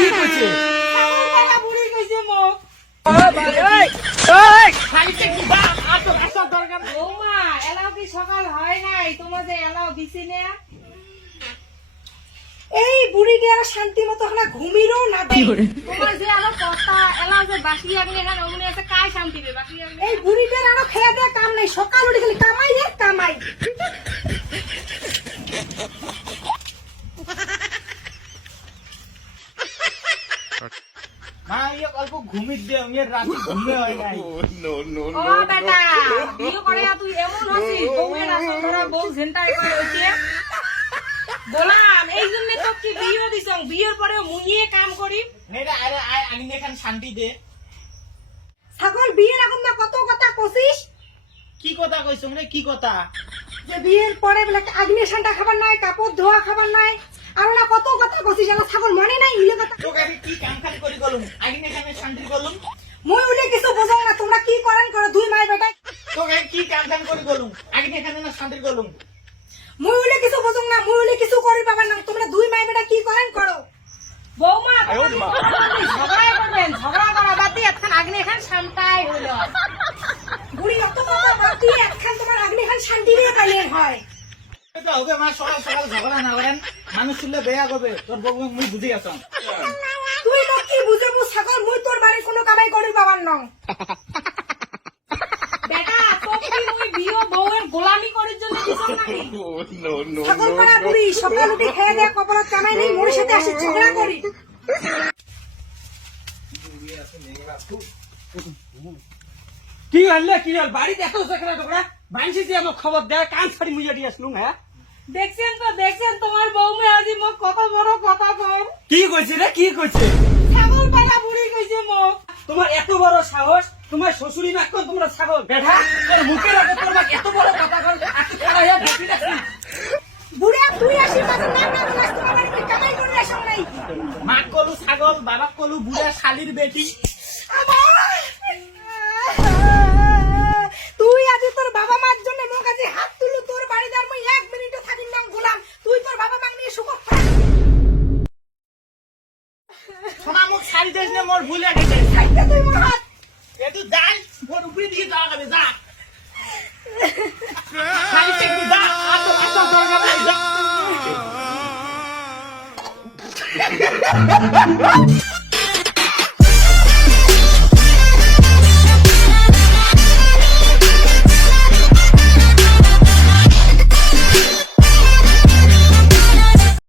কি কইছে ছাগল পালা বুড়ি কইছে মোক বৌমা এলাও কি সকাল হয় নাই তোমার যে এলাও দিছি না এই বুড়িটা আর শান্তি মতো হলা ঘুমিরও না দেই তোমার যে আলো কথা এলাও যে বাকি আগলে এখানে ওমনে আছে কাই শান্তি বে বাকি আগলে এই বুড়িটার আরো খেয়া দেয়া কাম নাই সকাল উঠে খালি কামাই রে কামাই মা ইয়ে অল্প ঘুমিয়ে দে আমি রাতে ঘুমে হয় নাই ও বেটা বিয়ে করে তুই এমন হছিস বউয়ের আসল ধরা বউ ঝেন্টা করে হইছে বললাম এই জন্য তো কি বিয়ে দিছং বিয়ের পরে মুইয়ে কাম করি নেড়া আরে আমি এখানে শান্তি দে ছাগল বিয়ের এখন না কত কথা কইছিস কি কথা কইছ রে কি কথা যে বিয়ের পরে বলে আগ্নে ঠান্ডা খাবার নাই কাপড় ধোয়া খাবার নাই আর না কত কথা কইছিস জানা ছাগল মনে নাই ইলে কথা তোকে আমি কি কাম কাজ করি গলুম আমি এখানে শান্তি গলুম মই উলে কিছু বুঝো না তোমরা কি করেন করো দুই মাই বেটা তোকে আমি কি কাম কাজ করি গলুম আমি এখানে না শান্তি গলুম মই উলে কিছু বুঝো না মই উলে কিছু করি পাবা না তোমরা দুই মাই বেটা কি করেন করো বৌমা ঝগড়া করবেন ঝগড়া করা বাদ দিয়ে এখন আগ্নে খান শান্তাই হইল বুড়ি অত কথা বাদ দিয়ে এখন তোমার আগ্নে খান শান্তি দিয়ে পাইলে হয় এটা হবে মা সকাল সকাল ঝগড়া না করেন মানুষ শুনলে বেয়া করবে তোর বউ মুই বুঝি আছাম তুই তো কি বুঝবো ছাগল মুই তোর বাড়ি কোনো কামাই করি পাবার নং বেটা তোকে মুই বিয়ে বউয়ের গোলামি করার জন্য দিছ নাকি ছাগল পাড়া বুড়ি সকাল উঠে খেয়ে দেয়া কপালত কামাই নেই মোর সাথে আসি ঝগড়া করি কি হল কি হল বাড়িতে এত ঝগড়া টগড়া বানছি দিয়ে আমার খবর দেয় কান ছাড়ি মুইয়া দিয়ে আসলুম হ্যাঁ দেখছেন তোমার বউমে আজি মোক কত বড় কথা কর কি কইছে রে কি কইছে ছাগল পালা বুড়ি কইছে মোক তোমার এত বড় সাহস তোমার শ্বশুরি না কোন তোমরা ছাগল বেঠা তোর মুখের আগে তোর মা এত বড় কথা কল আজকে খাড়া হয়ে বসে গেছিস বুড়া তুই আসি মাঝে নাম না নাচ তোমার বাড়িতে কামাই করে আসো নাই মা কলু ছাগল বাবা কলু বুড়া শালির বেটি তুই আজি তোর বাবা মার জন্য মোক আজি হাত তুলু তোর বাড়ি যার মই 1 মিনিটও থাকিন না গোলাম তুই তোর বাবা মাং নিয়ে সুখ থাক সোনা মুখ শাড়ি দেশ না মোর ভুলে গেছে খাইতে তুই মোর হাত একটু যাই মোর উপরে দিয়ে যাওয়া যাবে যা শাড়ি থেকে যা এত দরকার নাই যা